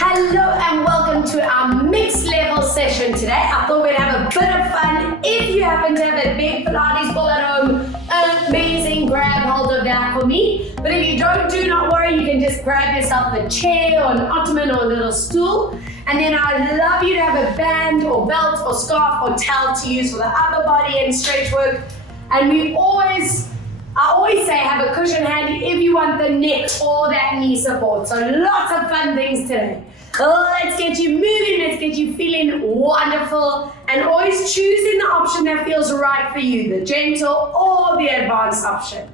Hello and welcome to our mixed level session today. I thought we'd have a bit of fun. If you happen to have a big Pilates ball at home, amazing, grab hold of that for me. But if you don't, do not worry, you can just grab yourself a chair or an ottoman or a little stool. And then I'd love you to have a band or belt or scarf or towel to use for the upper body and stretch work. And I always say have a cushion handy if you want the neck or that knee support. So lots of fun things today. Let's get you moving, let's get you feeling wonderful, and always choosing the option that feels right for you, the gentle or the advanced option.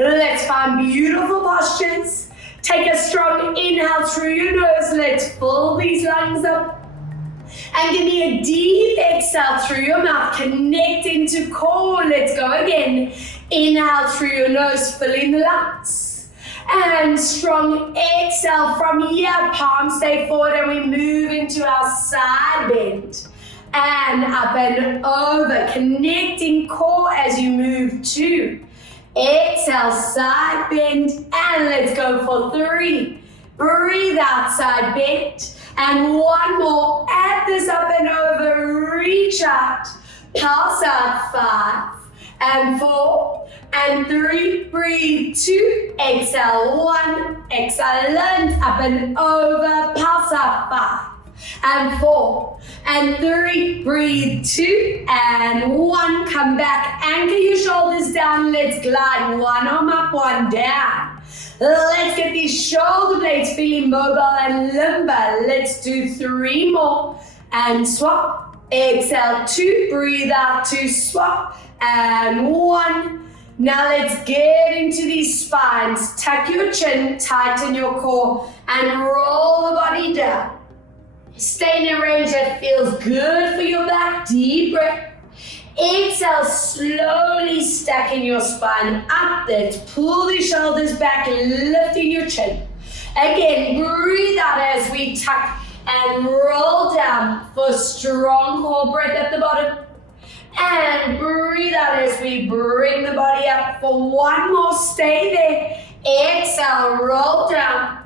Let's find beautiful postures. Take a strong inhale through your nose. Let's fill these lungs up. And give me a deep exhale through your mouth, connecting to core. Let's go again. Inhale through your nose, filling the lungs. And strong exhale from here, palms stay forward and we move into our side bend. And up and over, connecting core as you move 2. Exhale, side bend, and let's go for 3. Breathe out, side bend. And 1 more, add this up and over, reach out, pulse out, 5. And 4, and 3, breathe, 2, exhale, 1, excellent, up and over, pulse out, 5, and 4, and 3, breathe, 2, and 1, come back, anchor your shoulders down, let's glide, 1 arm up, 1 down. Let's get these shoulder blades feeling mobile and limber. Let's do 3 more, and swap, exhale, 2, breathe out, 2, swap, and 1. Now let's get into these spines. Tuck your chin, tighten your core, and roll the body down. Stay in a range that feels good for your back. Deep breath. Exhale, slowly stacking your spine up. Let's pull the shoulders back, lifting your chin. Again, breathe out as we tuck and roll down for strong core breath at the bottom. And breathe out as we bring the body up for 1 more. Stay there. Exhale, roll down.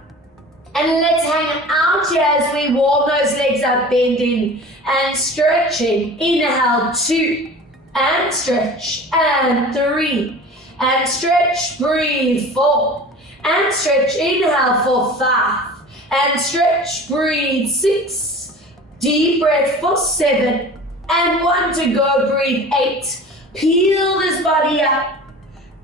And let's hang out here as we warm those legs up, bending and stretching. Inhale, 2, and stretch, and 3, and stretch, breathe, 4, and stretch, inhale for 5, and stretch, breathe, 6, deep breath for 7, and 1 to go, breathe, 8. Peel this body up.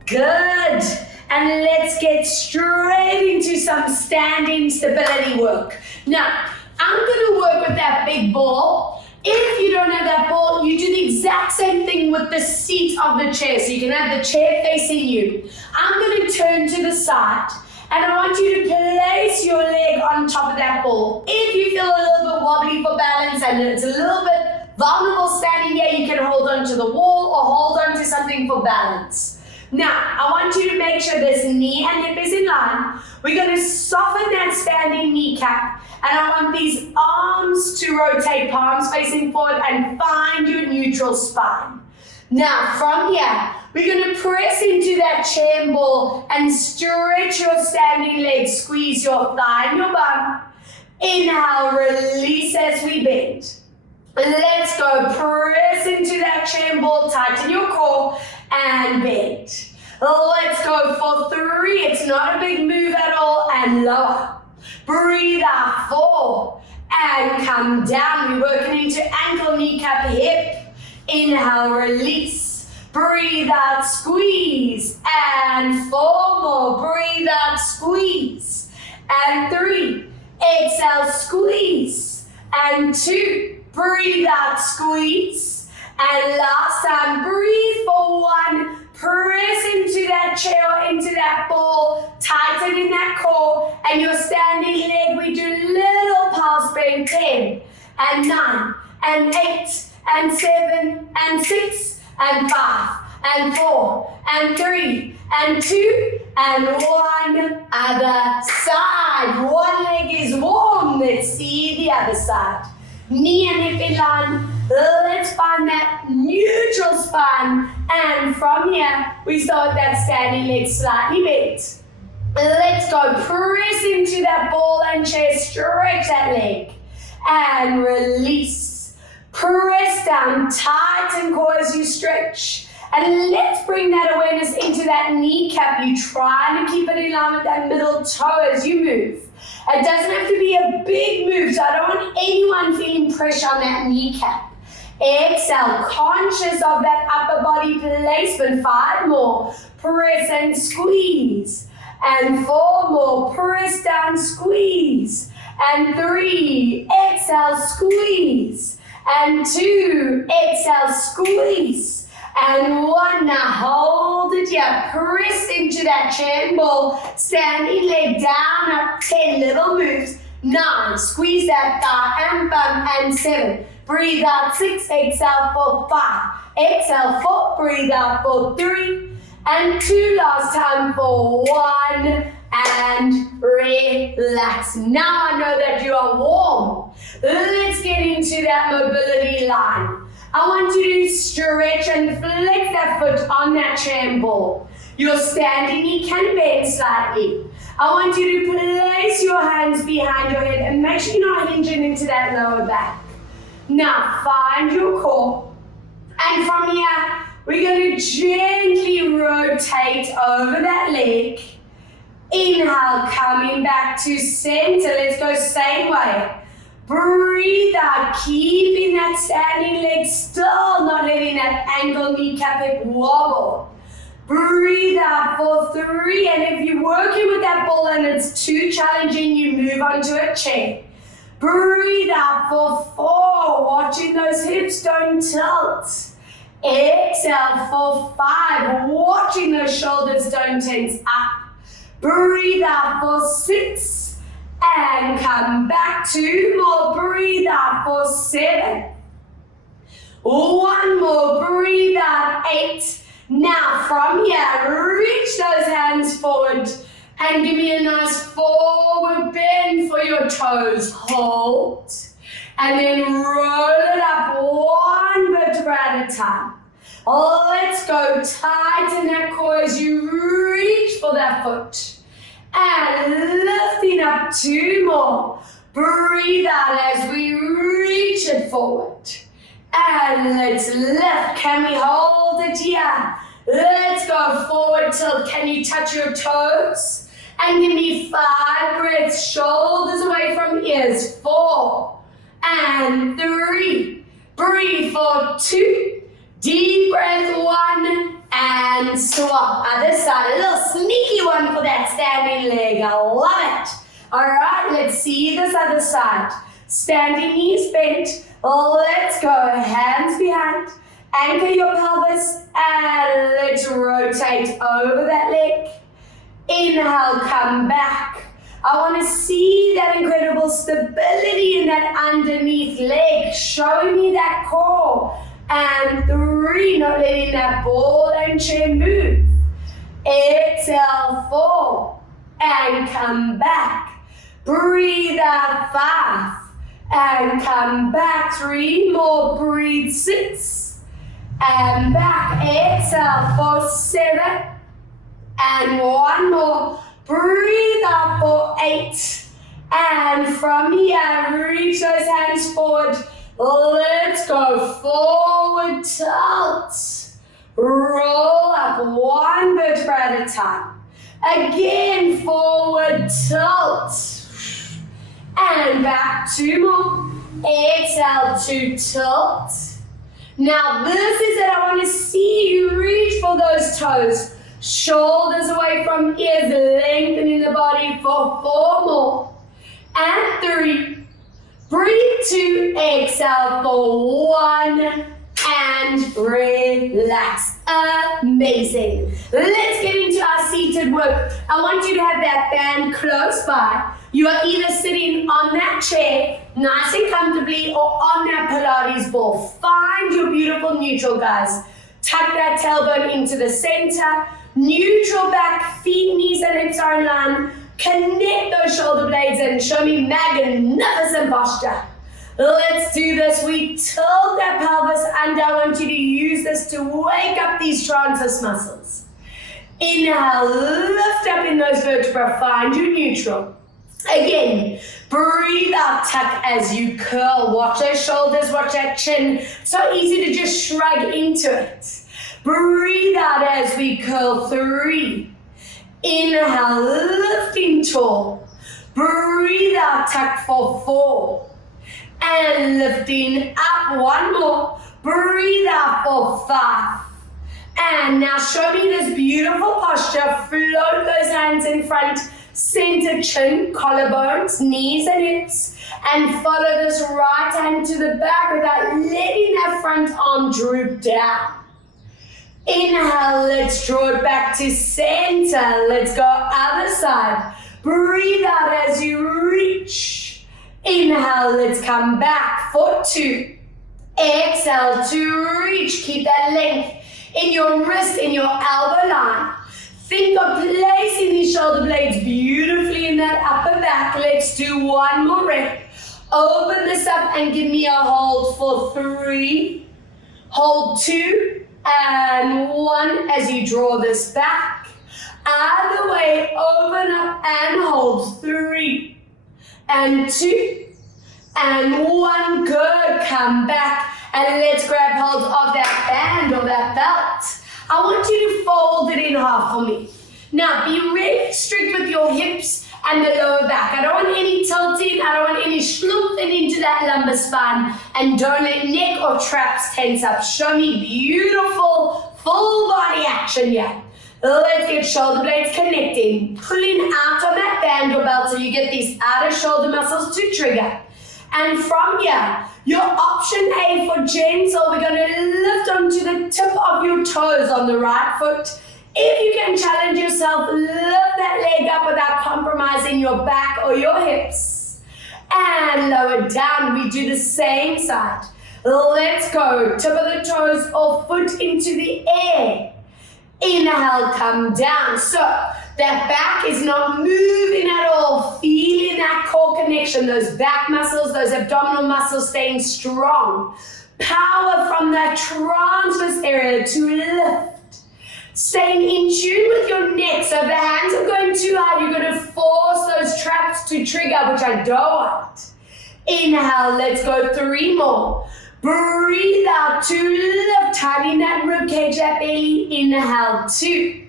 Good. And let's get straight into some standing stability work. Now, I'm going to work with that big ball. If you don't have that ball, you do the exact same thing with the seat of the chair. So you can have the chair facing you. I'm going to turn to the side. And I want you to place your leg on top of that ball. If you feel a little bit wobbly for balance and it's a little bit vulnerable standing here, you can hold on to the wall or hold on to something for balance. Now, I want you to make sure this knee and hip is in line. We're going to soften that standing kneecap. And I want these arms to rotate, palms facing forward, and find your neutral spine. Now, from here, we're going to press into that chair ball and stretch your standing legs. Squeeze your thigh and your bum. Inhale, release as we bend. Let's go. Press into that chair ball, tighten your core, and bend. Let's go for 3. It's not a big move at all, and lower. Breathe out, 4, and come down. We're working into ankle, kneecap, hip. Inhale, release. Breathe out, squeeze, and 4 more. Breathe out, squeeze, and 3. Exhale, squeeze, and 2. Breathe out, squeeze, and last time, breathe for 1. Press into that chair or into that ball, tighten in that core, and your standing leg, we do little pulse bend, 10, and 9, and 8, and 7, and 6, and 5, and 4, and 3, and 2, and 1, other side. One leg is warm, let's see the other side. Knee and hip in line. Let's find that neutral spine. And from here, we start that standing leg slightly bent. Let's go. Press into that ball and chair. Stretch that leg. And release. Press down. Tighten core as you stretch. And let's bring that awareness into that kneecap. You try to keep it in line with that middle toe as you move. It doesn't have to be a big move, so I don't want anyone feeling pressure on that kneecap. Exhale, conscious of that upper body placement. 5 more. Press and squeeze. And 4 more. Press down, squeeze. And 3. Exhale, squeeze. And 2. Exhale, squeeze. And 1, now hold it here. Press into that chair ball. Standing leg down, up 10 little moves. 9, squeeze that thigh and bum. And 7, breathe out. 6, exhale for 5. Exhale 4, breathe out for 3. And 2 last time for 1. And relax. Now I know that you are warm. Let's get into that mobility line. I want you to stretch and flex that foot on that chair ball. Your standing knee can bend slightly. I want you to place your hands behind your head and make sure you're not hinging into that lower back. Now find your core. And from here, we're going to gently rotate over that leg. Inhale, coming back to center. Let's go same way. Breathe out, keeping that standing leg still, not letting that ankle, kneecap, hip wobble. Breathe out for 3, and if you're working with that ball and it's too challenging, you move onto a chair. Breathe out for 4, watching those hips don't tilt. Exhale for 5, watching those shoulders don't tense up. Breathe out for 6. And come back. 2 more. Breathe out for 7. 1 more. Breathe out. 8. Now from here, reach those hands forward and give me a nice forward bend for your toes. Hold. And then roll it up 1 vertebra at a time. Let's go. Tighten that core as you reach for that foot. And lifting up 2 more. Breathe out as we reach it forward. And let's lift. Can we hold it here? Let's go forward tilt. Can you touch your toes? And give me 5 breaths. Shoulders away from ears. 4 and 3. Breathe for 2. Deep breath. 1. And swap. Other side. A little sneaky one for that standing leg. I love it. Alright, let's see this other side. Standing knees bent. Let's go. Hands behind. Anchor your pelvis. And let's rotate over that leg. Inhale, come back. I want to see that incredible stability in that underneath leg. Show me that core. And 3, not letting that ball and chair move. Exhale 4 and come back. Breathe out 5 and come back. 3 more. Breathe 6 and back. Exhale for 7 and 1 more. Breathe out for 8 and from here reach those hands forward. Let's go forward tilt. Roll up 1 vertebra at a time. Again, forward tilt. And back 2 more. Exhale to tilt. Now this is it. I want to see you reach for those toes. Shoulders away from ears. Lengthening the body for 4 more. And 3. Breathe 2, exhale for 1, and relax. Amazing. Let's get into our seated work. I want you to have that band close by. You are either sitting on that chair, nice and comfortably, or on that Pilates ball. Find your beautiful neutral, guys. Tuck that tailbone into the center. Neutral back, feet, knees, and hips are in line. Connect those shoulder blades and show me magnificent posture. Let's do this. We tilt that pelvis under. I want you to use this to wake up these transverse muscles. Inhale, lift up in those vertebrae, find your neutral. Again, breathe out, tuck as you curl. Watch those shoulders, watch that chin. So easy to just shrug into it. Breathe out as we curl. 3. Inhale, lifting tall. Breathe out, tuck for 4. And lifting up. 1 more. Breathe out for 5. And now show me this beautiful posture. Float those hands in front. Center chin, collarbones, knees and hips, and follow this right hand to the back without letting that front arm droop down. Inhale, let's draw it back to center. Let's go other side. Breathe out as you reach. Inhale, let's come back for 2. Exhale to reach. Keep that length in your wrist, in your elbow line. Think of placing these shoulder blades beautifully in that upper back. Let's do 1 more rep. Open this up and give me a hold for 3. Hold 2 and 1 as you draw this back. Other way, open up and hold 3 and 2 and 1. Good. Come back and let's grab hold of that band or that belt. I want you to fold it in half for me. Now, be really strict with your hips and the lower back. I don't want any tilting. I don't want any schlumping into that lumbar spine. And don't let neck or traps tense up. Show me beautiful full body action here. Let's get shoulder blades connecting. Pulling out on that band or belt so you get these outer shoulder muscles to trigger. And from here, your option A for gentle, we're going to lift onto the tip of your toes on the right foot. If you can challenge yourself, lift that leg up without compromising your back or your hips. And lower down, we do the same side. Let's go. Tip of the toes or foot into the air. Inhale, come down. So that back is not moving at all. Feeling that core connection, those back muscles, those abdominal muscles staying strong. Power from that transverse area to lift. Staying in tune with your neck. So if the hands are going too high, you're going to force those traps to trigger, which I don't want. Inhale, let's go 3 more. Breathe out to lift, tightening that rib cage, that belly. Inhale, 2.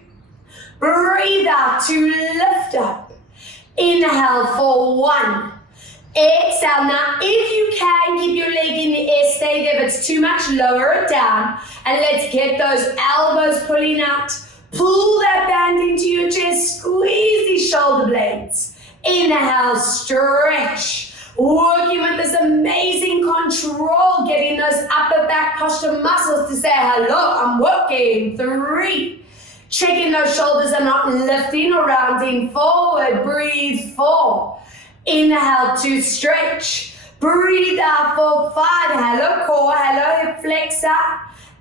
Breathe out to lift up. Inhale for 1. Exhale. Now, if you can, keep your leg in the air, stay there. If it's too much, lower it down. And let's get those elbows pulling out. Pull that band into your chest. Squeeze these shoulder blades. Inhale, stretch. Working with this amazing control, getting those upper back posture muscles to say hello, I'm working. 3. Checking those shoulders are not lifting or rounding forward. Breathe 4. Inhale to stretch. Breathe out for 5. Hello core, hello hip flexor.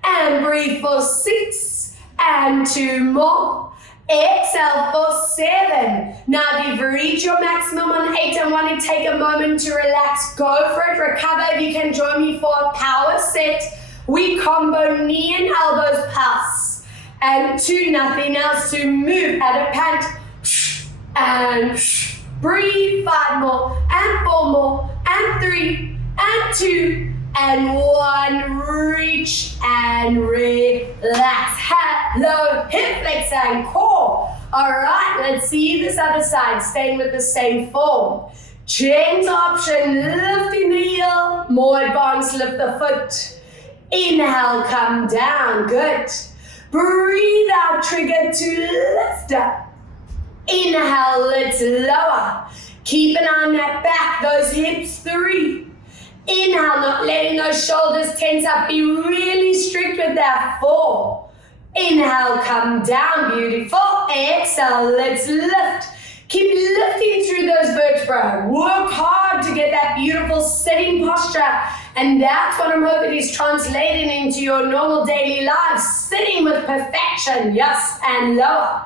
And breathe for 6. And 2 more. Exhale for 7. Now if you've reached your maximum on 8 and want to take a moment to relax, go for it. Recover. If you can join me for a power set, we combo knee and elbows pulse. And 2, nothing else to move. Add a pant. And breathe. 5 more. And 4 more. And 3. And 2. And 1, reach and relax. Hello, hip flexor and core. All right, let's see this other side, staying with the same form. Gentle option, lifting the heel. More advanced, lift the foot. Inhale, come down, good. Breathe out, trigger to lift up. Inhale, let's lower. Keep an eye on that back, those hips. 3. Inhale, not letting those shoulders tense up. Be really strict with that. 4. Inhale, come down. Beautiful. Exhale, let's lift. Keep lifting through those vertebrae. Work hard to get that beautiful sitting posture. And that's what I'm hoping is translating into your normal daily life. Sitting with perfection. Yes, and lower.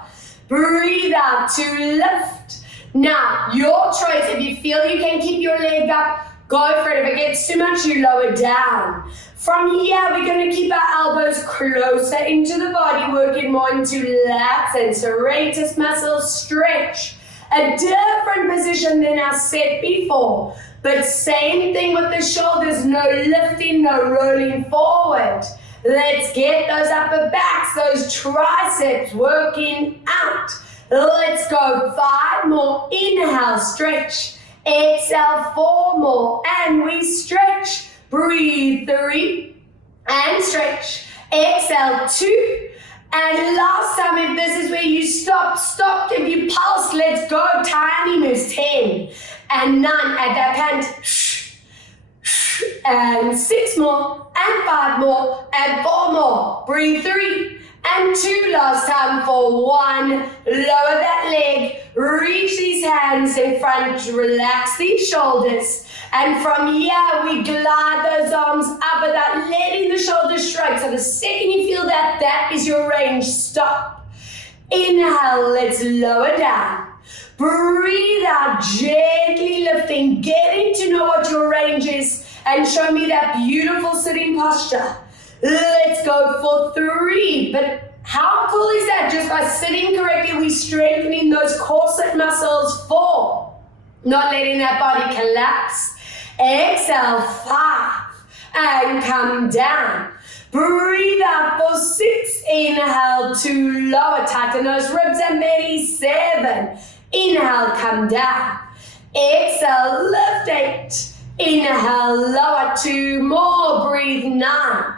Breathe out to lift. Now, your choice. If you feel you can keep your leg up, Go for it. If it gets too much, you lower down. From here, we're going to keep our elbows closer into the body, working more into lats and serratus muscles. Stretch. A different position than I said before. But same thing with the shoulders. No lifting, no rolling forward. Let's get those upper backs, those triceps working out. Let's go 5 more. Inhale, stretch. Exhale, 4 more. And we stretch. Breathe, 3. And stretch. Exhale, 2. And last time, if this is where you stop, give you pulse. Let's go. Tiny moves. 10. And 9. At that hand. And 6 more. And 5 more. And 4 more. Breathe, 3. And 2 last time for 1. Lower that leg. Reach these hands in front. Relax these shoulders. And from here, we glide those arms up without letting the shoulders shrug. So the second you feel that, that is your range. Stop. Inhale. Let's lower down. Breathe out. Gently lifting. Getting to know what your range is. And show me that beautiful sitting posture. Let's go for 3. But how cool is that? Just by sitting correctly, we're strengthening those corset muscles. 4. Not letting that body collapse. Exhale, 5. And come down. Breathe out for 6. Inhale, 2. Lower, tighten those ribs and belly. 7. Inhale, come down. Exhale, lift. 8. Inhale, lower. 2 more. Breathe. 9.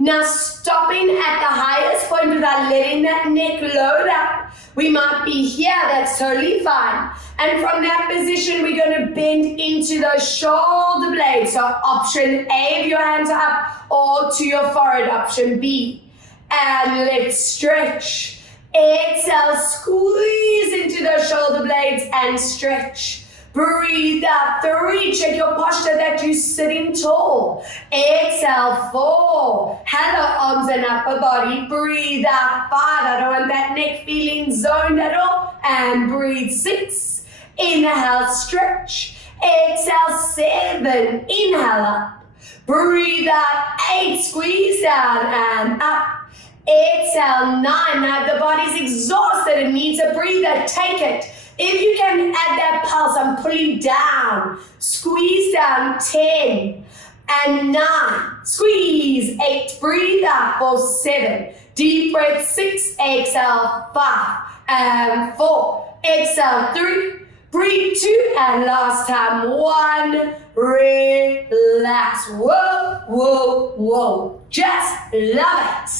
Now stopping at the highest point without letting that neck load up. We might be here, that's totally fine. And from that position, we're going to bend into those shoulder blades. So option A, if your hands are up, or to your forehead, option B. And let's stretch. Exhale, squeeze into those shoulder blades and stretch. Breathe out. 3. Check your posture that you're sitting tall. Exhale, 4. Hello, arms and upper body. Breathe out. 5. I don't want that neck feeling zoned at all. And breathe. 6. Inhale, stretch. Exhale, 7. Inhale up. Breathe out. 8. Squeeze down and up. Exhale, 9. Now if the body's exhausted and needs a breather, take it. If you can add that pulse, I'm pulling down. Squeeze down. 10 and 9. Squeeze. 8. Breathe out for 7. Deep breath. 6. Exhale. 5 and 4. Exhale. 3. Breathe. 2 and last time. 1. Relax. Whoa, whoa, whoa. Just love it.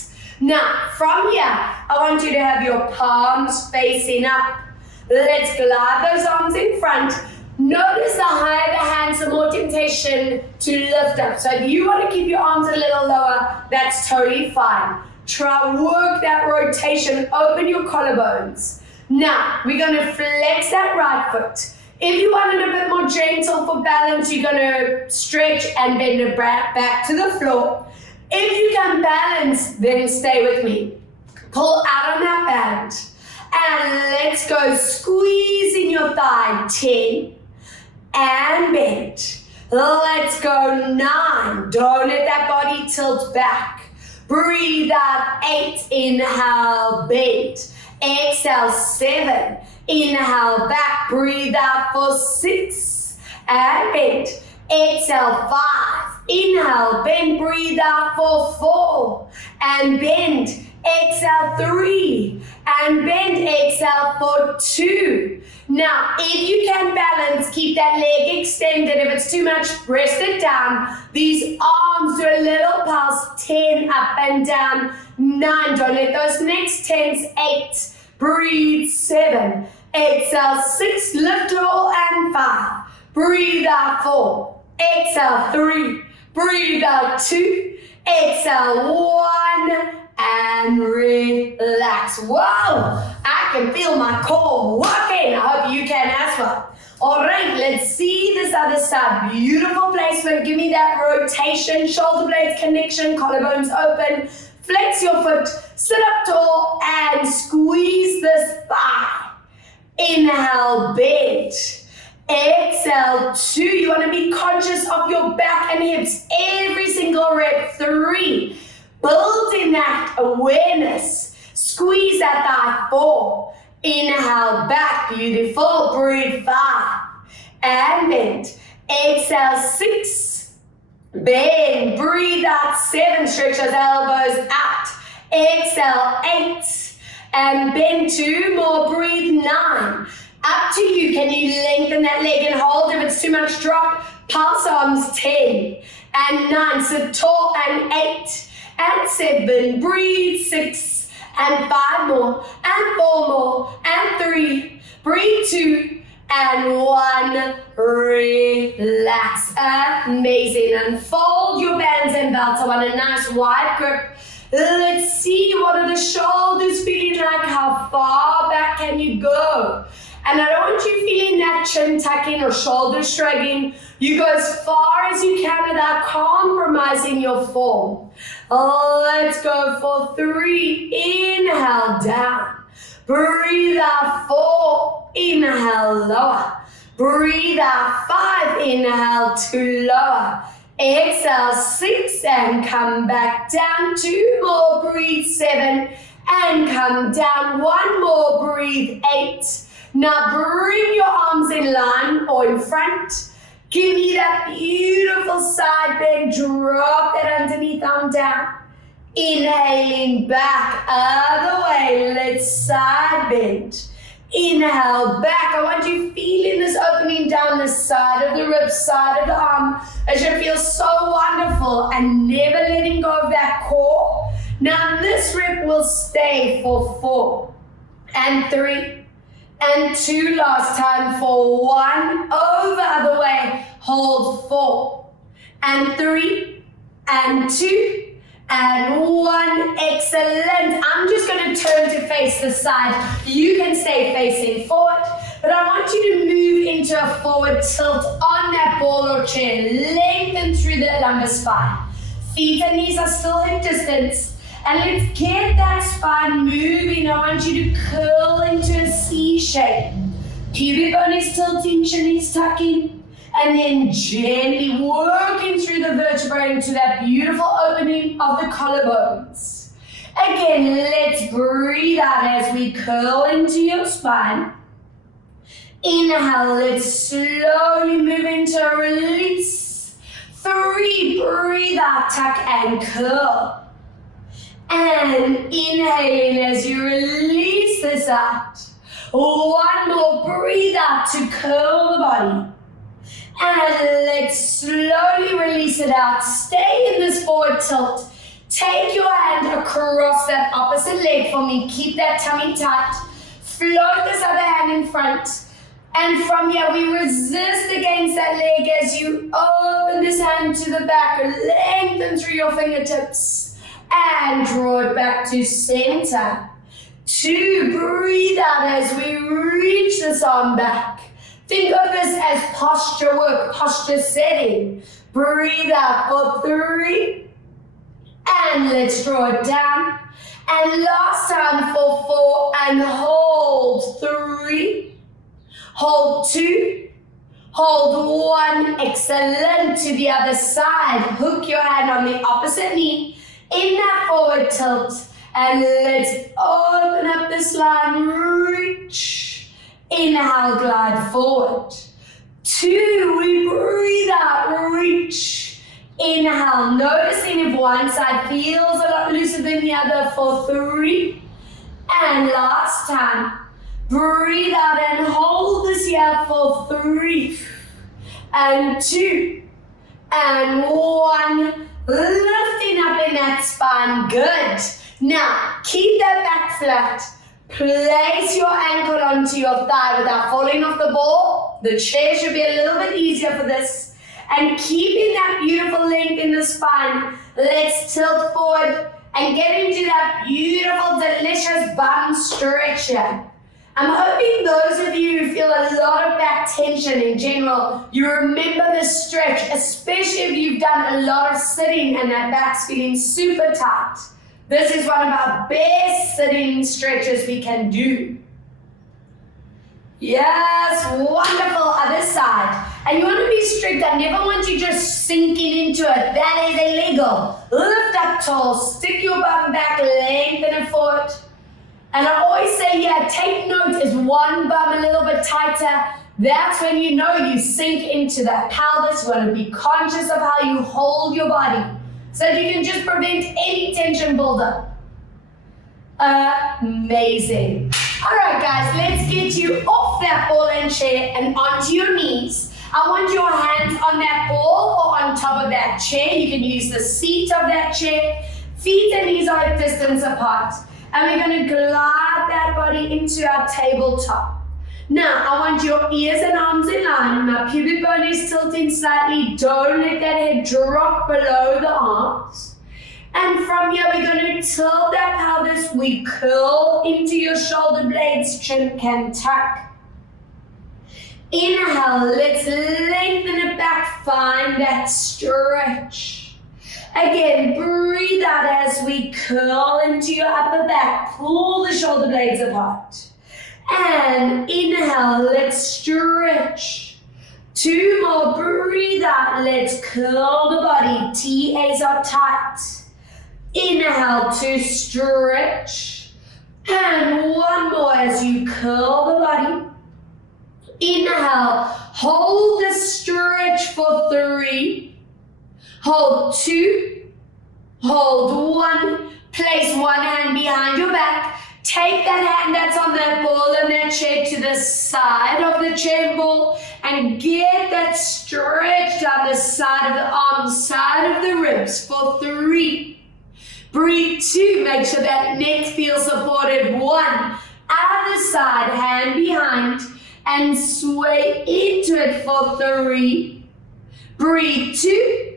Now from here, I want you to have your palms facing up. Let's glide those arms in front. Notice the higher the hands, the more temptation to lift up. So if you want to keep your arms a little lower, that's totally fine. Try work that rotation. Open your collarbones. Now, we're going to flex that right foot. If you want it a bit more gentle for balance, you're going to stretch and bend it back to the floor. If you can balance, then stay with me. Pull out on that band. And let's go. Squeezing your thigh. 10. And bend. Let's go. 9. Don't let that body tilt back. Breathe out. 8. Inhale. Bend. Exhale. 7. Inhale. Back. Breathe out for 6. And bend. Exhale. 5. Inhale. Bend. Breathe out for 4. And bend. Exhale. 3. And bend. Exhale for 2. Now, if you can balance, keep that leg extended. If it's too much, rest it down. These arms do a little pulse. 10 up and down. 9. Don't let those necks tense. 8. Breathe. 7. Exhale. 6. Lift tall and 5. Breathe out. 4. Exhale. 3. Breathe out. 2. Exhale. 1. And relax. Whoa, I can feel my core working. I hope you can as well. All right, let's see this other side. Beautiful placement. Give me that rotation, shoulder blades connection, collarbones open. Flex your foot, sit up tall, and squeeze this thigh. Inhale, bend. Exhale, 2. You want to be conscious of your back and hips every single rep. 3. Building that awareness. Squeeze that thigh. 4. Inhale, back. Beautiful. Breathe. 5. And bend. Exhale, 6. Bend. Breathe out. 7. Stretch those elbows out. Exhale, 8. And bend. 2 more. Breathe. 9. Up to you. Can you lengthen that leg and hold? If it's too much, drop. Pulse arms. 10. And 9. Sit tall. And 8. And 7. Breathe. 6. And 5 more. And 4 more. And 3. Breathe. 2. And 1. Relax. Amazing. Unfold your bands and belts. I want a nice wide grip. Let's see, what are the shoulders feeling like? How far back can you go? And I don't want you feeling that chin tucking or shoulder shrugging. You go as far as you can without compromising your form. Let's go for 3. Inhale, down. Breathe out. 4. Inhale, lower. Breathe out. 5. Inhale to lower. Exhale, 6. And come back down. 2 more. Breathe. 7. And come down. 1 more. Breathe. 8. Now bring your arms in line or in front. Give me that beautiful side bend. Drop that underneath arm down. Inhaling back, other way. Let's side bend. Inhale back. I want you feeling this opening down the side of the ribs, side of the arm. It should feel so wonderful, and never letting go of that core. Now this rep will stay for 4 and 3. And 2 last time for 1, over other way, hold 4, and 3, and 2, and 1, excellent. I'm just going to turn to face the side. You can stay facing forward, but I want you to move into a forward tilt on that ball or chair. Lengthen through the lumbar spine. Feet and knees are still hip distance. And let's get that spine moving. I want you to curl into a C shape. Pubic bone is tilting, chin is tucking. And then gently working through the vertebrae into that beautiful opening of the collarbones. Again, let's breathe out as we curl into your spine. Inhale, let's slowly move into a release. 3, breathe out, tuck and curl. And inhaling as you release this out. 1 more, breathe out to curl the body. And let's slowly release it out. Stay in this forward tilt. Take your hand across that opposite leg for me. Keep that tummy tight. Float this other hand in front. And from here, we resist against that leg as you open this hand to the back. Lengthen through your fingertips. And draw it back to center. 2, breathe out as we reach this arm back. Think of this as posture work, posture setting. Breathe out for 3. And let's draw it down. And last time for 4. And hold 3. Hold 2. Hold 1. Excellent. To the other side. Hook your hand on the opposite knee. In that forward tilt, and let's open up this line, reach, inhale, glide forward. 2, we breathe out, reach, inhale, noticing if one side feels a lot looser than the other for 3, and last time, breathe out and hold this here for 3, and 2, and 1, lifting up in that spine. Good. Now, keep that back flat. Place your ankle onto your thigh without falling off the ball. The chair should be a little bit easier for this. And keeping that beautiful length in the spine, let's tilt forward and get into that beautiful, delicious bum stretch here. I'm hoping those of you who feel a lot of back tension in general, you remember this stretch, especially if you've done a lot of sitting and that back's feeling super tight. This is one of our best sitting stretches we can do. Yes, wonderful. Other side. And you want to be strict. I never want you just sinking into it. That is illegal. Lift up tall, stick your bum back, lengthen it forward. And I always say, yeah, take note, is one bum a little bit tighter? That's when you know you sink into that pelvis. You want to be conscious of how you hold your body so that you can just prevent any tension buildup. Amazing. All right, guys, let's get you off that ball and chair and onto your knees. I want your hands on that ball or on top of that chair. You can use the seat of that chair. Feet and knees are a distance apart. And we're going to glide that body into our tabletop. Now, I want your ears and arms in line. My pubic bone is tilting slightly. Don't let that head drop below the arms. And from here, we're going to tilt that pelvis. We curl into your shoulder blades. Chin can tuck. Inhale, let's lengthen it back. Find that stretch. Again, breathe out as we curl into your upper back. Pull the shoulder blades apart. And inhale, let's stretch. Two more, breathe out, let's curl the body. TAs are tight. Inhale to stretch. And one more as you curl the body. Inhale, hold the stretch for 3. Hold 2. Hold 1. Place one hand behind your back. Take that hand that's on that ball and that chair to the side of the chair ball and get that stretch down the side of the arm, side of the ribs for 3. Breathe 2, make sure that neck feels supported. 1, other side, hand behind, and sway into it for 3. Breathe 2,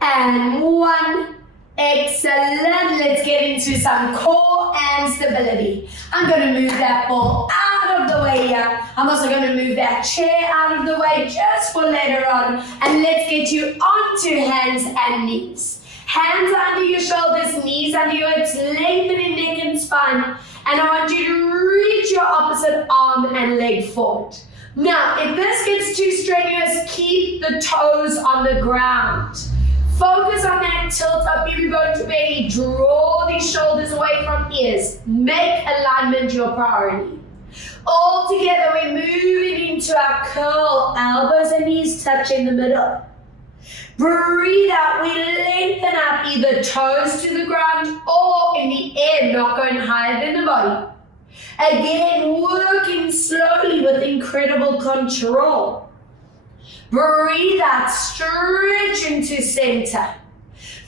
and 1. Excellent. Let's get into some core and stability. I'm going to move that ball out of the way here. I'm also going to move that chair out of the way just for later on. And let's get you onto hands and knees. Hands under your shoulders, knees under your hips, lengthening neck and spine. And I want you to reach your opposite arm and leg forward. Now, if this gets too strenuous, keep the toes on the ground. Focus on that tilt up your bone to belly. Draw these shoulders away from ears. Make alignment your priority. All together, we're moving into our curl. Elbows and knees touch in the middle. Breathe out. We lengthen up either toes to the ground or in the air, not going higher than the body. Again, working slowly with incredible control. Breathe out, stretch into center.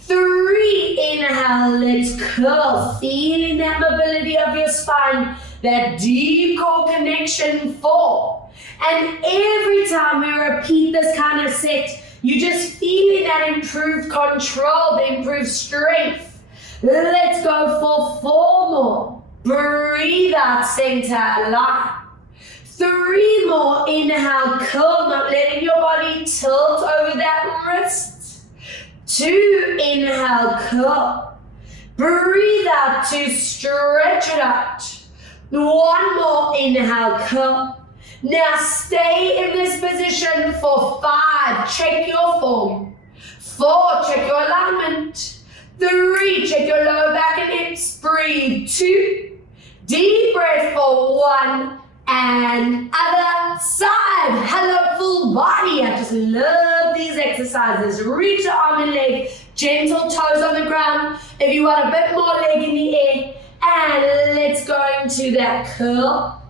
3, inhale, let's curl. Feeling that mobility of your spine, that deep core connection. 4. And every time we repeat this kind of set, you're just feeling that improved control, the improved strength. Let's go for 4 more. Breathe out, center line. 3 more, inhale, curl, not letting your body tilt over that wrist. 2, inhale, curl. Breathe out to stretch it out. 1 more, inhale, curl. Now stay in this position for 5, check your form. 4, check your alignment. 3, check your lower back and hips. Breathe, 2, deep breath for 1. And other side. Hello, full body. I just love these exercises. Reach your arm and leg. Gentle toes on the ground. If you want a bit more leg in the air. And let's go into that curl.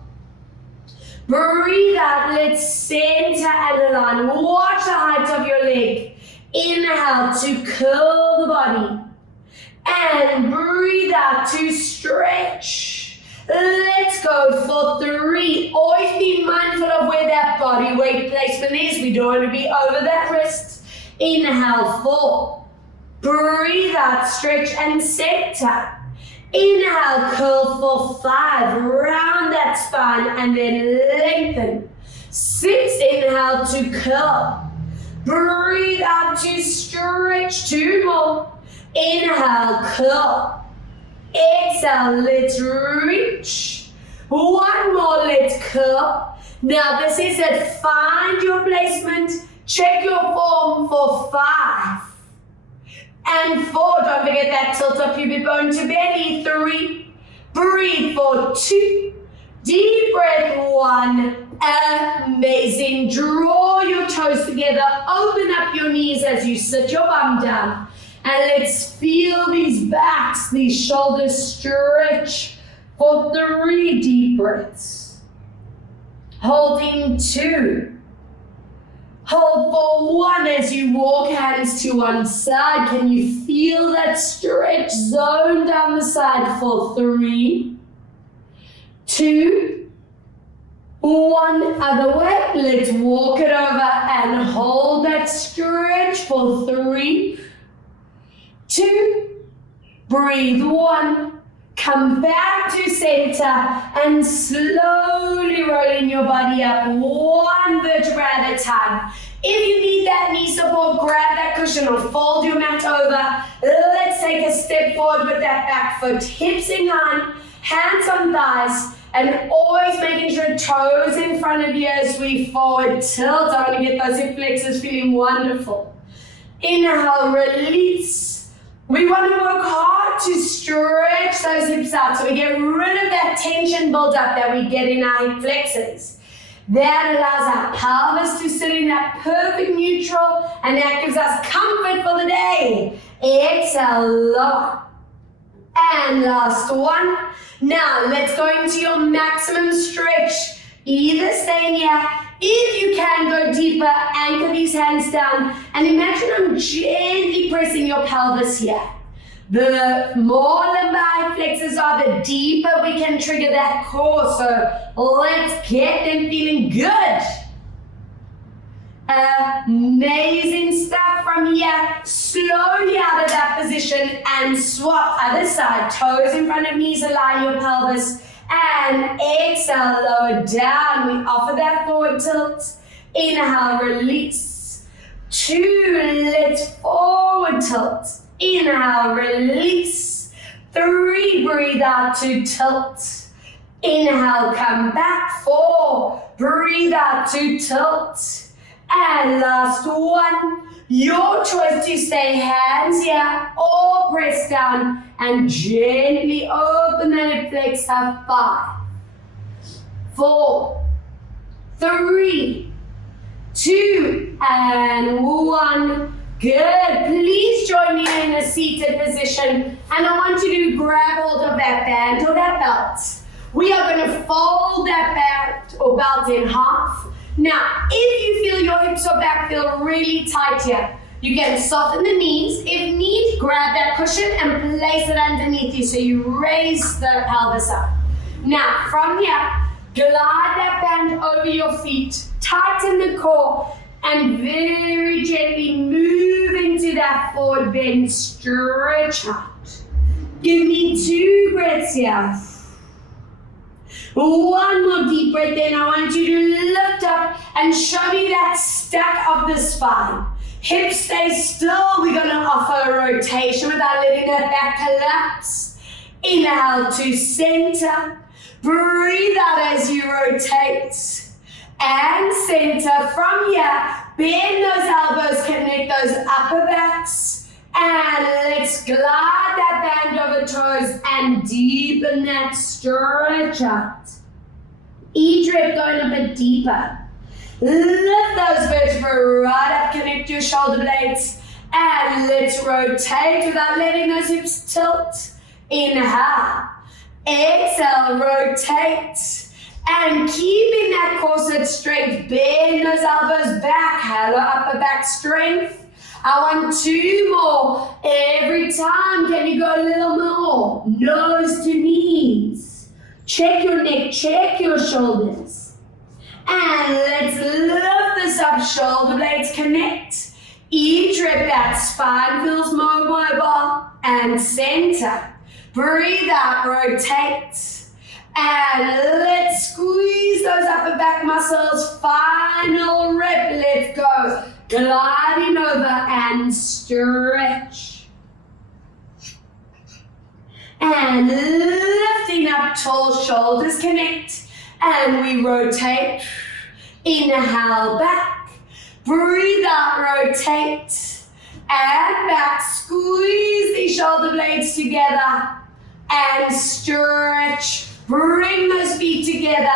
Breathe out. Let's center and align. Watch the height of your leg. Inhale to curl the body. And breathe out to stretch. Let's go for 3. Always be mindful of where that body weight placement is. We don't want to be over that wrist. Inhale, 4. Breathe out, stretch and center. Inhale, curl for 5. Round that spine and then lengthen. 6, inhale to curl. Breathe out to stretch. 2 more. Inhale, curl. Exhale, let's reach. One more, let's curl. Now this is it, find your placement, check your form for 5 and 4, don't forget that tilt up pubic bone to belly, 3, breathe for 2, deep breath, 1, amazing, draw your toes together, open up your knees as you sit your bum down, and let's feel these backs, these shoulders stretch for 3 deep breaths, holding 2, hold for 1 as you walk hands to one side. Can you feel that stretch zone down the side for 3, 2, 1, other way. Let's walk it over and hold that stretch for 3, 2, breathe, 1, come back to center and slowly rolling your body up 1 vertebra at a time. If you need that knee support, grab that cushion or fold your mat over. Let's take a step forward with that back foot, hips in line, hands on thighs, and always making sure toes in front of you as we forward tilt. I want to get those hip flexors feeling wonderful. Inhale, release. We want to work hard to stretch those hips out so we get rid of that tension buildup that we get in our hip flexors. That allows our pelvis to sit in that perfect neutral, and that gives us comfort for the day. Exhale, lower. And last one. Now let's go into your maximum stretch. Either stay in here. If you can go deeper, anchor these hands down and imagine I'm gently pressing your pelvis here. The more lumbar flexors are, the deeper we can trigger that core. So let's get them feeling good. Amazing stuff from here. Slowly out of that position and swap other side. Toes in front of knees, align your pelvis. And exhale, lower down. We offer that forward tilt. Inhale, release. 2, let's forward tilt. Inhale, release. 3, breathe out to tilt. Inhale, come back. 4, breathe out to tilt. And last one. Your choice to stay hands here or press down and gently open the hip flexor. 5, 4, 3, 2, and 1. Good. Please join me in a seated position, and I want you to grab hold of that band or that belt. We are going to fold that band or belt in half. Now, if you feel your hips or back feel really tight here, you can soften the knees. If need, grab that cushion and place it underneath you so you raise the pelvis up. Now, from here, glide that band over your feet, tighten the core, and very gently move into that forward bend, stretch out. Give me 2 breaths here. 1 more deep breath, then I want you to lift up and show me that stack of the spine. Hips stay still. We're going to offer a rotation without letting that back collapse. Inhale to center. Breathe out as you rotate. And center. From here, bend those elbows, connect those upper backs. And let's glide that band over toes and deepen that stretch out. Each rep going a bit deeper. Lift those vertebrae right up, connect your shoulder blades. And let's rotate without letting those hips tilt. Inhale. Exhale, rotate. And keeping that core set straight, bend those elbows back, hello, upper back strength. I want 2 more. Every time, can you go a little more? Nose to knees. Check your neck, check your shoulders. And let's lift this up, shoulder blades connect. Each rep, that spine feels more mobile. And center. Breathe out, rotate. And let's squeeze those upper back muscles. Final rep, let's go. Gliding over and stretch. And lifting up tall, shoulders connect. And we rotate. Inhale back. Breathe out, rotate. And back. Squeeze these shoulder blades together. And stretch. Bring those feet together.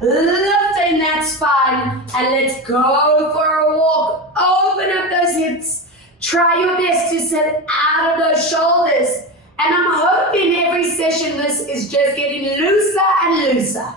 Lifting that spine. And let's go for a walk. Open up those hips. Try your best to sit out of those shoulders. And I'm hoping every session this is just getting looser and looser.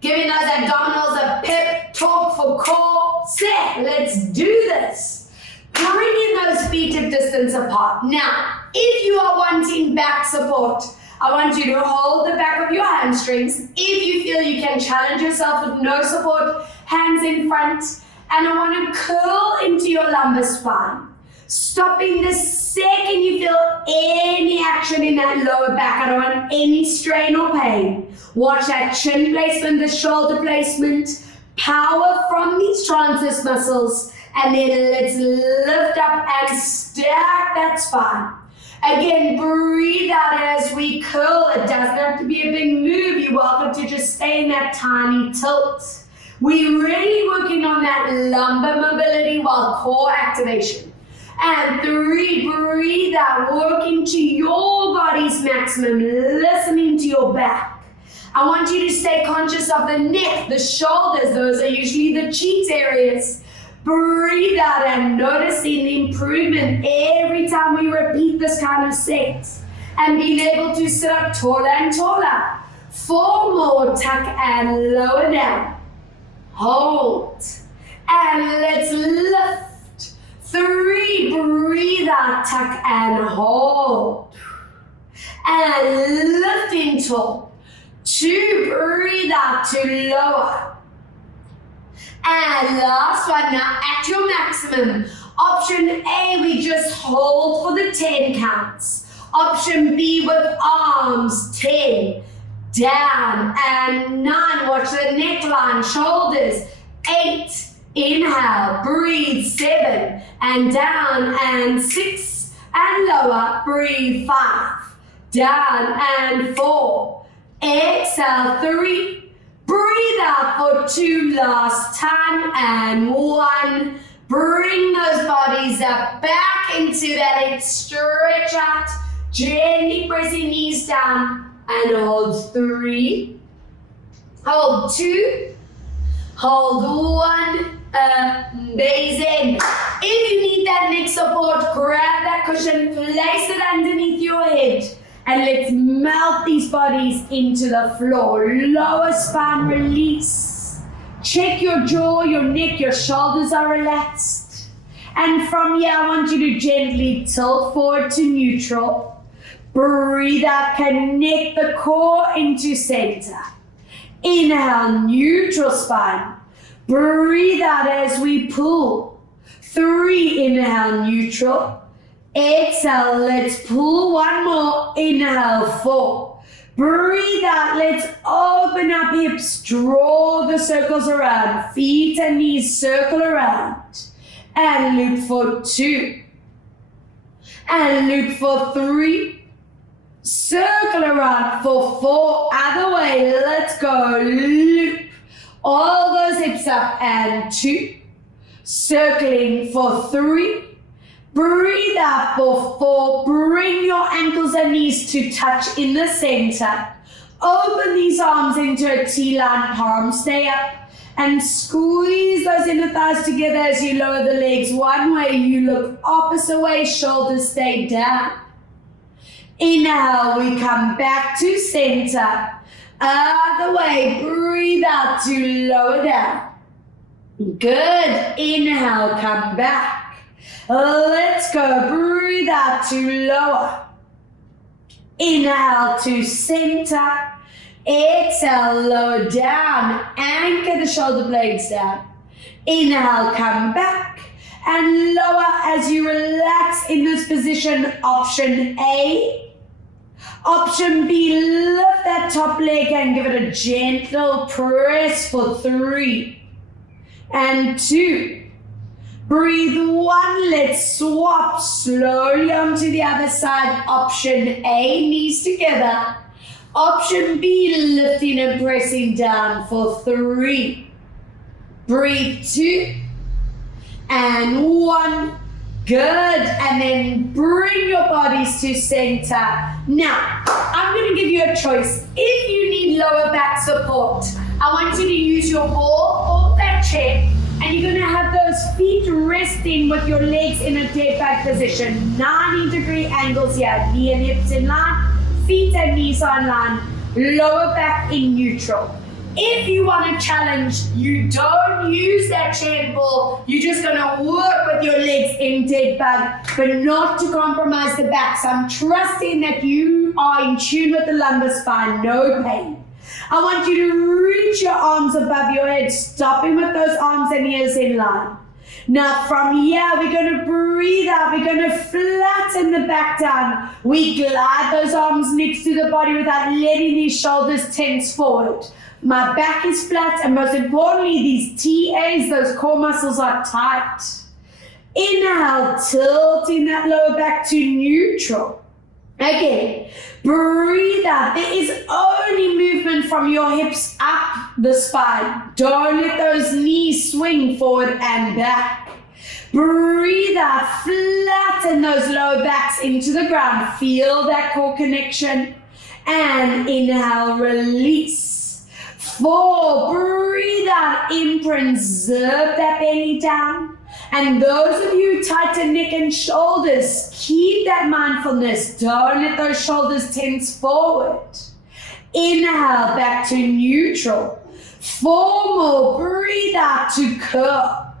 Giving those abdominals a pep talk for core. Set. Let's do this. Bringing those feet a distance apart. Now, if you are wanting back support, I want you to hold the back of your hamstrings. If you feel you can challenge yourself with no support, hands in front. And I want to curl into your lumbar spine. Stopping the second you feel any action in that lower back. I don't want any strain or pain. Watch that chin placement, the shoulder placement. Power from these transverse muscles. And then let's lift up and stack that spine. Again, breathe out as we curl. It doesn't have to be a big move. You're welcome to just stay in that tiny tilt. We're really working on that lumbar mobility while core activation. And 3, breathe out, working to your body's maximum, listening to your back. I want you to stay conscious of the neck, the shoulders. Those are usually the cheeks areas. Breathe out and noticing the improvement every time we repeat this kind of set. And being able to sit up taller and taller. 4 more, tuck and lower down. Hold. And let's lift. 3, breathe out, tuck and hold. And lifting tall. 2, breathe out to lower. And last one, now at your maximum. Option A, we just hold for the 10 counts. Option B with arms, 10. Down and 9, watch the neckline, shoulders. 8, inhale, breathe, 7. And down and 6. And lower, breathe, 5. Down and 4. Exhale, 3. Breathe out for 2 last time and 1. Bring those bodies up back into that stretch out. Gently pressing knees down and hold 3. Hold 2. Hold 1. Amazing. If you need that neck support, grab that cushion, place it underneath your head. And let's melt these bodies into the floor. Lower spine release. Check your jaw, your neck, your shoulders are relaxed. And from here, I want you to gently tilt forward to neutral. Breathe out, connect the core into center. Inhale, neutral spine. Breathe out as we pull. 3, inhale, neutral. Exhale, let's pull 1 more. Inhale, 4. Breathe out, let's open up hips, draw the circles around. Feet and knees circle around. And loop for 2. And loop for 3. Circle around for 4. Other way, let's go. Loop all those hips up and 2. Circling for 3. Breathe out for 4. Bring your ankles and knees to touch in the center. Open these arms into a T-line, palms stay up. And squeeze those inner thighs together as you lower the legs. One way, you look opposite way, shoulders stay down. Inhale, we come back to center. Other way, breathe out to lower down. Good. Inhale, come back. Let's go. Breathe out to lower. Inhale to center. Exhale, lower down. Anchor the shoulder blades down. Inhale, come back. And lower as you relax in this position. Option A. Option B, lift that top leg and give it a gentle press for 3. And 2. Breathe 1. Let's swap slowly onto the other side. Option A, knees together. Option B, lifting and pressing down for 3. Breathe 2 and 1. Good. And then bring your bodies to center. Now, I'm going to give you a choice. If you need lower back support, I want you to use your ball or that chair, and you're going to have those feet resting with your legs in a dead back position. 90-degree angles here. Knee and hips in line, feet and knees are in line, lower back in neutral. If you want to challenge, you don't use that chair and ball. You're just going to work with your legs in dead bug, but not to compromise the back. So I'm trusting that you are in tune with the lumbar spine, no pain. I want you to reach your arms above your head, stopping with those arms and ears in line. Now from here, we're going to breathe out. We're going to flatten the back down. We glide those arms next to the body without letting these shoulders tense forward. My back is flat, and most importantly, these TAs, those core muscles are tight. Inhale, tilting that lower back to neutral. Again, breathe out. There is only movement from your hips up the spine. Don't let those knees swing forward and back. Breathe out, flatten those lower backs into the ground. Feel that core connection. And inhale, release. 4, breathe out, imprint, zip that belly down. And those of you who tighten neck and shoulders, keep that mindfulness. Don't let those shoulders tense forward. Inhale, back to neutral. 4 more, breathe out to curl.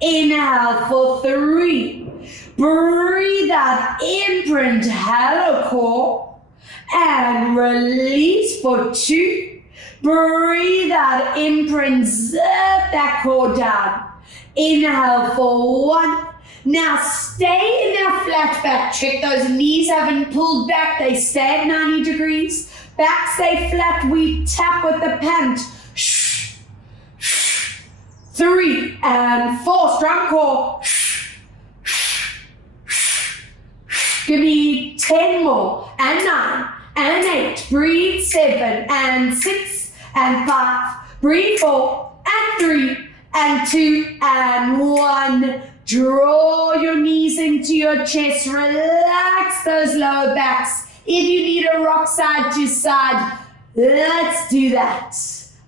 Inhale for 3. Breathe out, imprint, hello core. And release for 2. Breathe out, imprint, zip that core down. Inhale for 1. Now stay in that flat back. Check those knees haven't pulled back. They stay at 90 degrees. Back stay flat. We tap with the pant. 3 and 4. Strong core. Give me 10 more. And 9 and 8. Breathe 7 and 6. And 5, breathe 4, and 3, and 2, and 1. Draw your knees into your chest. Relax those lower backs. If you need a rock side to side, let's do that.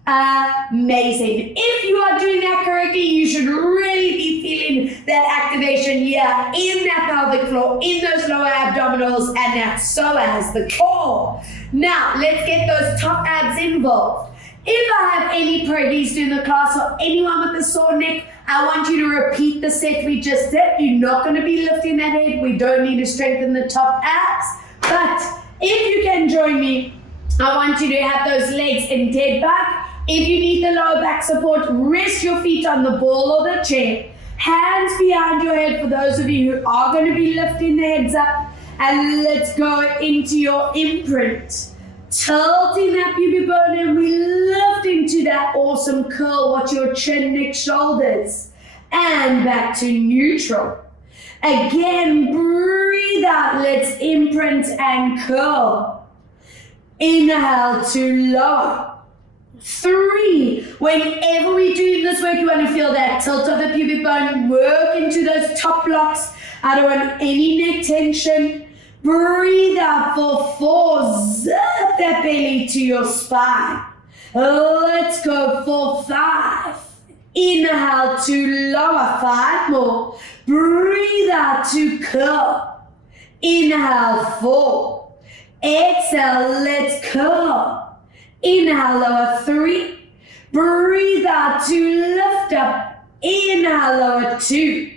Amazing. If you are doing that correctly, you should really be feeling that activation here in that pelvic floor, in those lower abdominals, and that psoas, the core. Now, let's get those top abs involved. If I have any preggies doing the class or anyone with a sore neck, I want you to repeat the set we just did. You're not going to be lifting that head. We don't need to strengthen the top abs. But if you can join me, I want you to have those legs in dead bug. If you need the lower back support, rest your feet on the ball or the chair. Hands behind your head for those of you who are going to be lifting the heads up. And let's go into your imprint. Tilting that pubic bone, and we lift into that awesome curl. Watch your chin, neck, shoulders. And back to neutral. Again, breathe out. Let's imprint and curl. Inhale to lower. 3. Whenever we're doing this work, you want to feel that tilt of the pubic bone. Work into those top blocks. I don't want any neck tension. Breathe out for 4. Zip that belly to your spine. Let's go for 5. Inhale to lower. 5 more. Breathe out to curl. Inhale 4. Exhale, let's curl. Inhale, lower 3. Breathe out to lift up. Inhale, lower 2.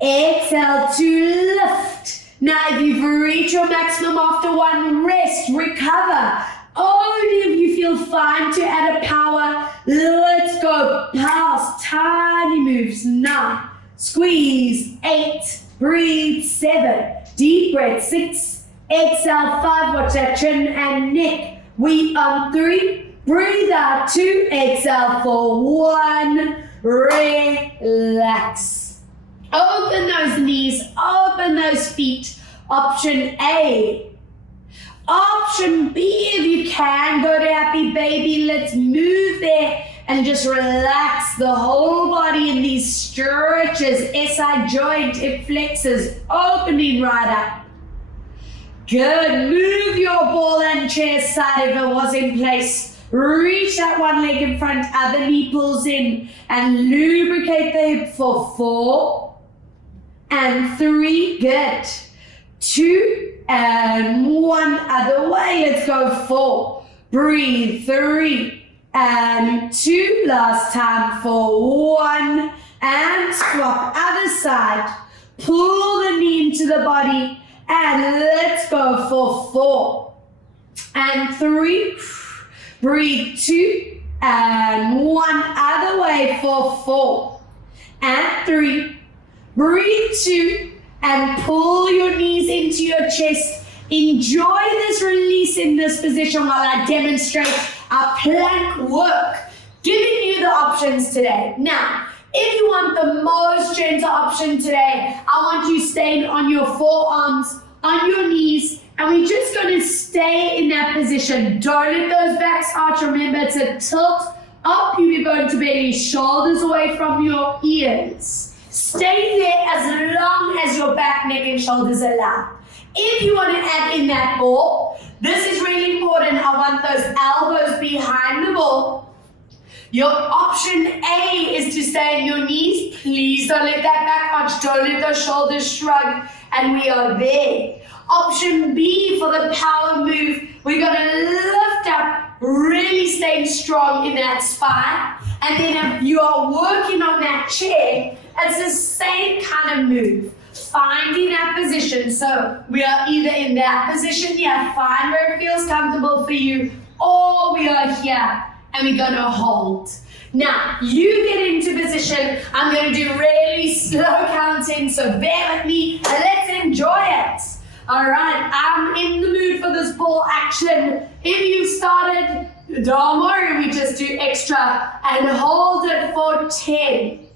Exhale to lift. Now, if you've reached your maximum after 1, rest, recover. Only if you feel fine to add a power. Let's go past tiny moves. 9, squeeze, 8, breathe, 7, deep breath, 6, exhale, 5, watch that chin and neck. We on 3, breathe out, 2, exhale for 1, relax. Open those knees, open those feet. Option A. Option B, if you can, go to happy baby. Let's move there and just relax the whole body in these stretches. SI joint, it flexes, opening right up. Good. Move your ball and chair side if it was in place. Reach that one leg in front, other knee pulls in, and lubricate the hip for 4 and 3. Good. 2 and 1. Other way. Let's go 4. Breathe. 3 and 2. Last time for 1 and swap. Other side. Pull the knee into the body and let's go for 4 and 3. Breathe. 2 and 1. Other way for 4 and 3. Breathe. 2 and pull your knees into your chest. Enjoy this release in this position while I demonstrate our plank work, giving you the options today. Now, if you want the most gentle option today, I want you staying on your forearms, on your knees, and we're just going to stay in that position. Don't let those backs arch. Remember, it's a tilt up. You're going to belly, shoulders away from your ears. Stay there as long as your back, neck, and shoulders allow. If you want to add in that ball, this is really important. I want those elbows behind the ball. Your option A is to stay on your knees. Please don't let that back arch. Don't let those shoulders shrug. And we are there. Option B for the power move, we're going to lift up, really staying strong in that spine. And then if you are working on that chair, it's the same kind of move. Finding that position. So we are either in that position here, find where it feels comfortable for you, or we are here and we're going to hold. Now, you get into position. I'm going to do really slow counting, so bear with me and let's enjoy it. All right, I'm in the mood for this ball action. If you started, don't worry, we just do extra and hold it for 10.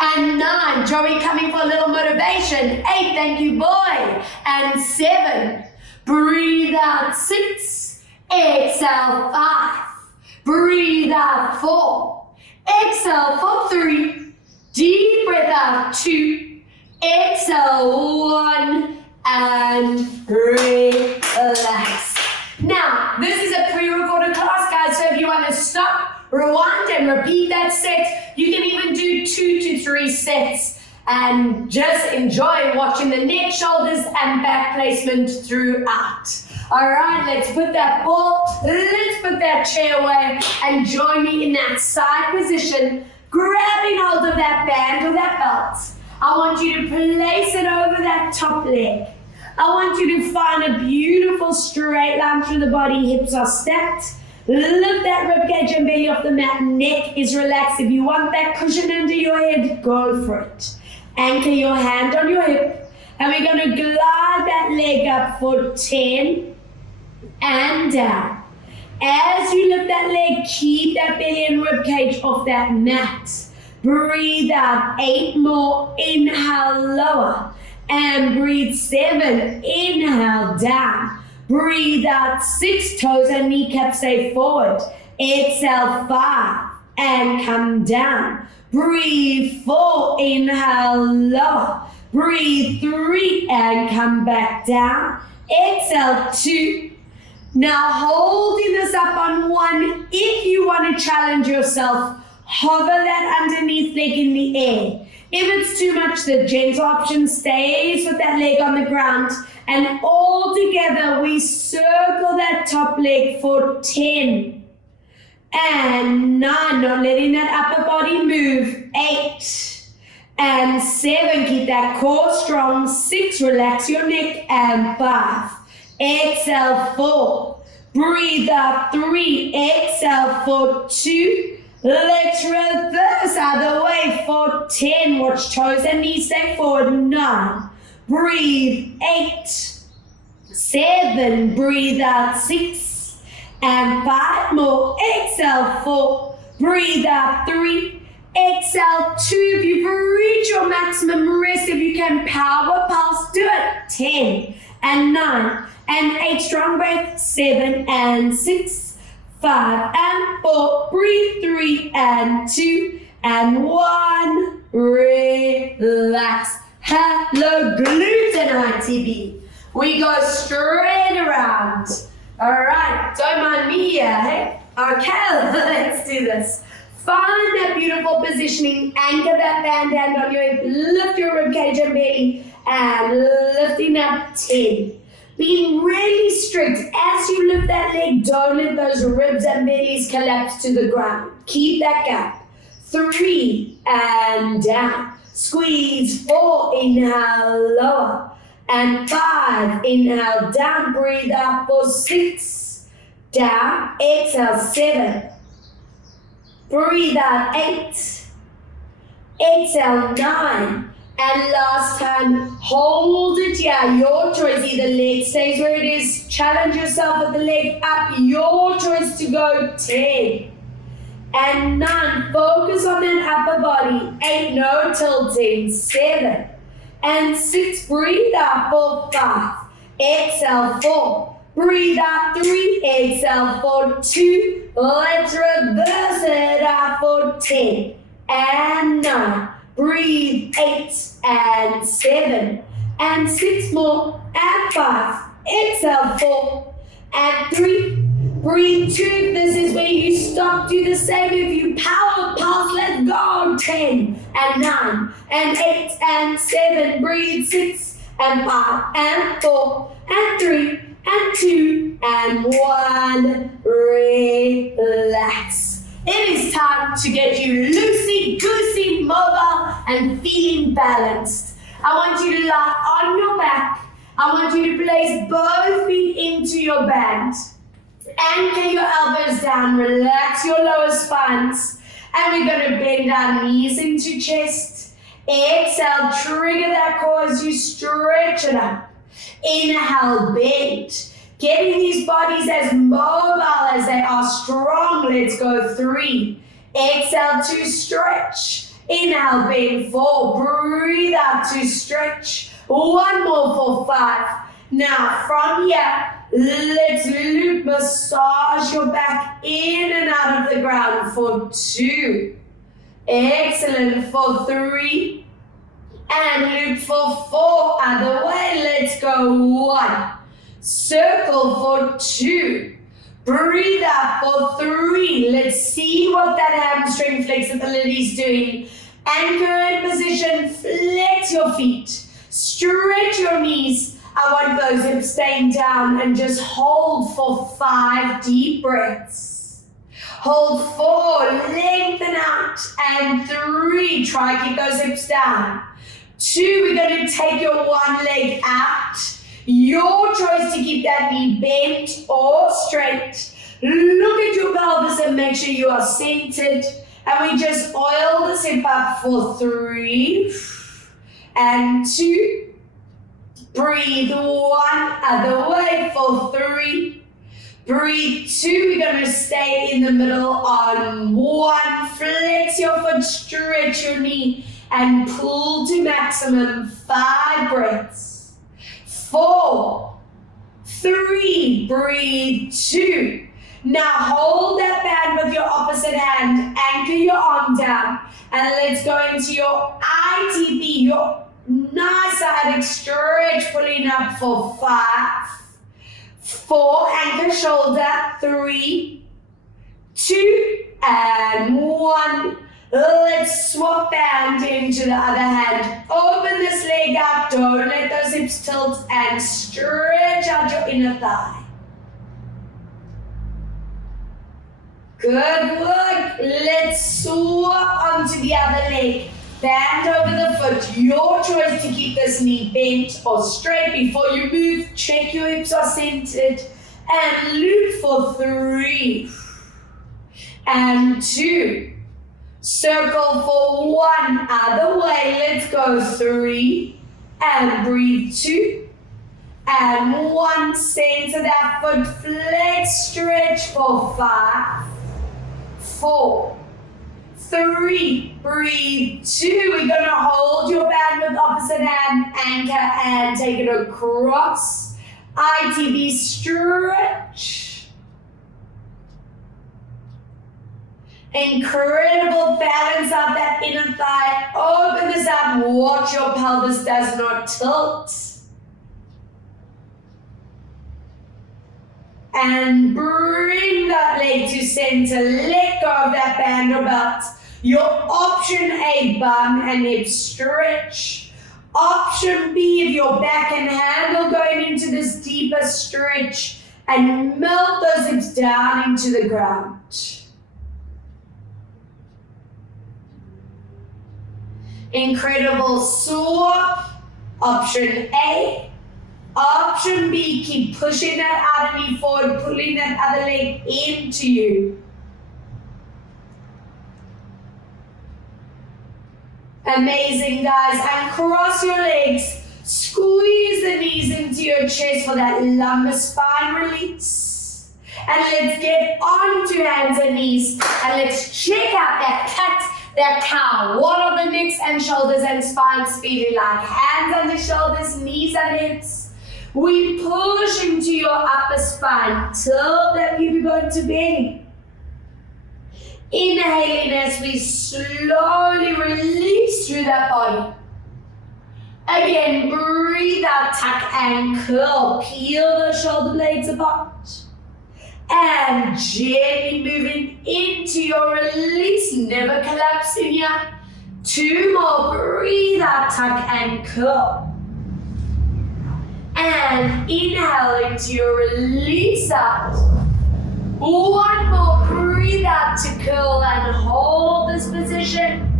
And 9, Joey coming for a little motivation. 8, thank you, boy. And 7, breathe out. 6, exhale. 5, breathe out. 4, exhale for 3, deep breath out. 2, exhale. 1, and relax. Now, this is a pre-recorded class, guys, so if you want to stop, rewind and repeat that set. You can even do 2 to 3 sets and just enjoy watching the neck, shoulders, and back placement throughout. All right, let's put that ball, let's put that chair away and join me in that side position, grabbing hold of that band or that belt. I want you to place it over that top leg. I want you to find a beautiful straight line through the body, hips are stacked. Lift that ribcage and belly off the mat, neck is relaxed. If you want that cushion under your head, go for it. Anchor your hand on your hip, and we're going to glide that leg up for 10 and down. As you lift that leg, keep that belly and ribcage off that mat. Breathe out, 8 more, inhale, lower, and breathe 7, inhale, down. Breathe out, 6, toes and kneecaps stay forward. Exhale, 5, and come down. Breathe 4, inhale, lower. Breathe 3, and come back down. Exhale, 2. Now holding this up on 1, if you want to challenge yourself, hover that underneath leg in the air. If it's too much, the gentle option stays with that leg on the ground. And all together, we circle that top leg for 10 and 9, not letting that upper body move. 8 and 7, keep that core strong. 6, relax your neck. And 5, exhale, 4, breathe out. 3, exhale for 2. Let's reverse other way for 10. Watch toes and knees stay forward. 9. Breathe. 8. 7. Breathe out. 6. And 5 more. Exhale. 4. Breathe out. 3. Exhale, 2. If you've reached your maximum rest, if you can power pulse, do it. 10 and 9 and 8. Strong breath. 7 and 6, 5 and 4. Breathe. 3 and 2 and 1. Relax. Hello, glutes and ITB. We go straight around. All right, don't mind me here, hey? Okay, let's do this. Find that beautiful positioning. Anchor that band on your hip. Lift your ribcage and belly. And lifting up 10. Being really strict. As you lift that leg, don't let those ribs and bellies collapse to the ground. Keep that gap. 3 and down. Squeeze. 4, inhale, lower. And 5, inhale, down. Breathe up for 6. Down. Exhale, 7. Breathe out, 8. Exhale, 9. And last time, hold it here. Your choice. Either leg stays where it is. Challenge yourself with the leg up. Your choice to go. 10. And 9. Focus on that upper body. 8. No tilting. 7. And 6. Breathe out for 5. Exhale, 4. Breathe out, 3. Exhale for 2. Let's reverse it out for 10 and 9. Breathe. 8 and 7 and 6 more and 5. Exhale 4 and 3. Breathe. 2. This is where you stop. Do the same. If you power pulse, let's go. 10 and 9 and 8 and 7. Breathe. 6 and 5 and 4 and 3 and 2 and 1. Relax. It is time to get you loosey-goosey, mobile, and feeling balanced. I want you to lie on your back. I want you to place both feet into your band. Anchor your elbows down. Relax your lower spines. And we're going to bend our knees into chest. Exhale, trigger that core as you stretch it up. Inhale, bend. Getting these bodies as mobile as they are strong. Let's go. 3. Exhale to stretch. Inhale, bend. 4. Breathe out to stretch. 1 more for 5. Now from here, let's loop, massage your back in and out of the ground for 2. Excellent for 3. And loop for 4. Other way, let's go. 1. Circle for 2. Breathe out for 3. Let's see what that hamstring flexibility is doing. Anchor in position, flex your feet. Stretch your knees. I want those hips staying down and just hold for 5 deep breaths. Hold 4, lengthen out, and 3, try to keep those hips down. 2, we're going to take your one leg out. Your choice to keep that knee bent or straight. Look at your pelvis and make sure you are centered. And we just oil the hip up for 3 and 2. Breathe 1 other way for 3. Breathe 2. We're going to stay in the middle on 1. Flex your foot, stretch your knee, and pull to maximum. 5 breaths. 4, 3. Breathe 2. Now hold that band with your opposite hand. Anchor your arm down. And let's go into your ITB, your nice side stretch, pulling up for 5, 4, anchor shoulder, 3, 2, and 1. Let's swap band into the other hand. Open this leg out, don't let those hips tilt, and stretch out your inner thigh. Good work. Let's swap onto the other leg. Band over the foot. Your choice to keep this knee bent or straight. Before you move, check your hips are centered. And loop for 3 and 2. Circle for 1. Other way. Let's go. 3 and breathe. 2 and 1. Center that foot. Flex, stretch for 5, 4, 3, breathe. 2, we're going to hold your band with opposite hand, anchor, and take it across. ITB stretch. Incredible balance out that inner thigh. Open this up. Watch your pelvis does not tilt. And bring that leg to center. Let go of that band or belt. Your option A, bum and hip stretch. Option B, if your back and handle going into this deeper stretch and melt those hips down into the ground. Incredible swap. Option A. Option B, keep pushing that outer knee forward, pulling that other leg into you. Amazing, guys. And cross your legs. Squeeze the knees into your chest for that lumbar spine release. And let's get onto hands and knees. And let's check out that cat, that cow. What are the necks and shoulders and spines feeling like? Hands on the shoulders, knees and hips. We push into your upper spine. Tilt that pubic bone to belly. Inhaling as we slowly release through that body. Again, breathe out, tuck and curl. Peel the shoulder blades apart. And gently moving into your release. Never collapse in here. 2 more. Breathe out, tuck and curl. And inhale into your release out. 1 more. Breathe out to curl and hold this position.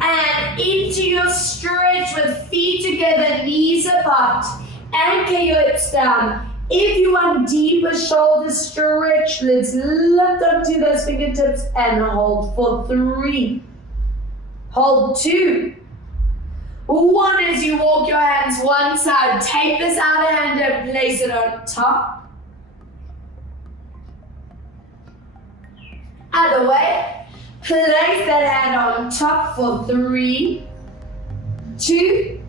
And into your stretch with feet together, knees apart. Anchor your hips down. If you want deeper shoulder stretch, let's lift up to those fingertips and hold for 3. Hold 2. 1 as you walk your hands one side. Take this outer hand and place it on top. Other way. Place that hand on top for 3, 2,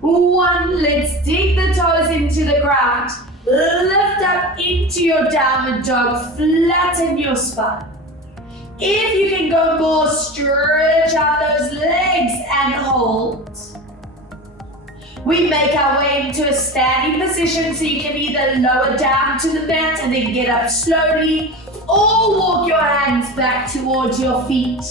1. Let's dig the toes into the ground. Lift up into your downward dog. Flatten your spine. If you can go more, stretch out those legs and hold. We make our way into a standing position, so you can either lower down to the mat and then get up slowly, or walk your hands back towards your feet.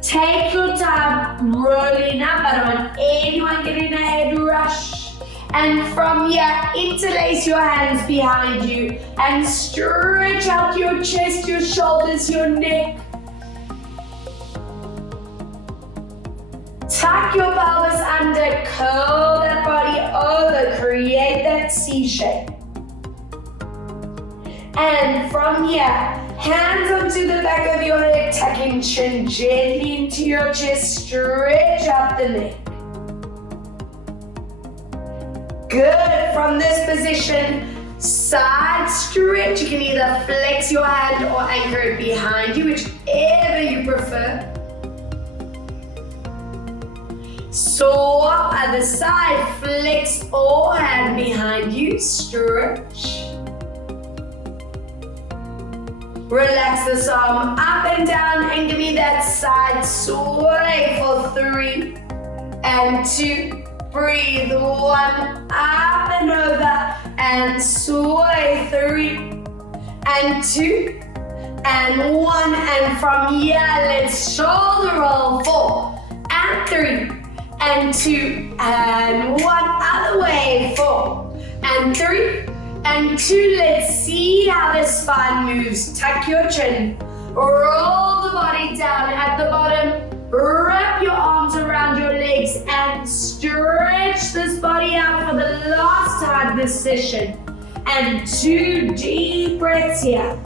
Take your time rolling up. I don't want anyone getting a head rush. And from here, interlace your hands behind you and stretch out your chest, your shoulders, your neck. Tuck your pelvis under, curl that body over, create that C shape. And from here, hands onto the back of your head, tucking chin gently into your chest, stretch out the neck. Good. From this position, side stretch. You can either flex your hand or anchor it behind you, whichever you prefer. Swap other side, flex or hand behind you, stretch. Relax this arm up and down and give me that side sway for 3 and 2. Breathe. 1, up and over and sway. 3 and 2 and 1. And from here, let's shoulder roll. 4 and 3. And 2 and 1, other way. 4 and 3 and 2. Let's see how the spine moves. Tuck your chin, roll the body down at the bottom, wrap your arms around your legs and stretch this body out for the last time this session. And 2 deep breaths here.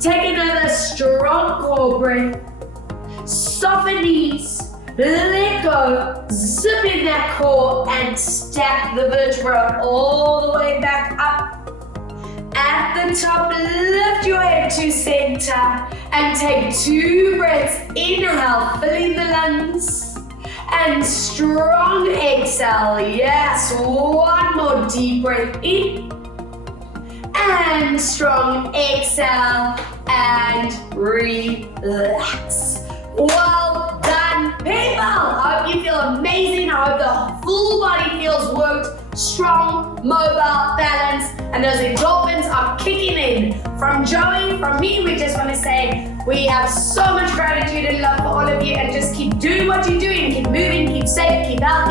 Take another strong core breath. Soften knees. Let go, zip in that core and stack the vertebra all the way back up. At the top, lift your head to center and take 2 breaths. Inhale, filling the lungs. And strong exhale. Yes, one more deep breath in. And strong exhale and relax. Well done, people. I hope you feel amazing. I hope the full body feels worked, strong, mobile, balanced, and those endorphins are kicking in. From Joey, from me, we just want to say we have so much gratitude and love for all of you, and just keep doing what you're doing. Keep moving, keep safe, keep healthy.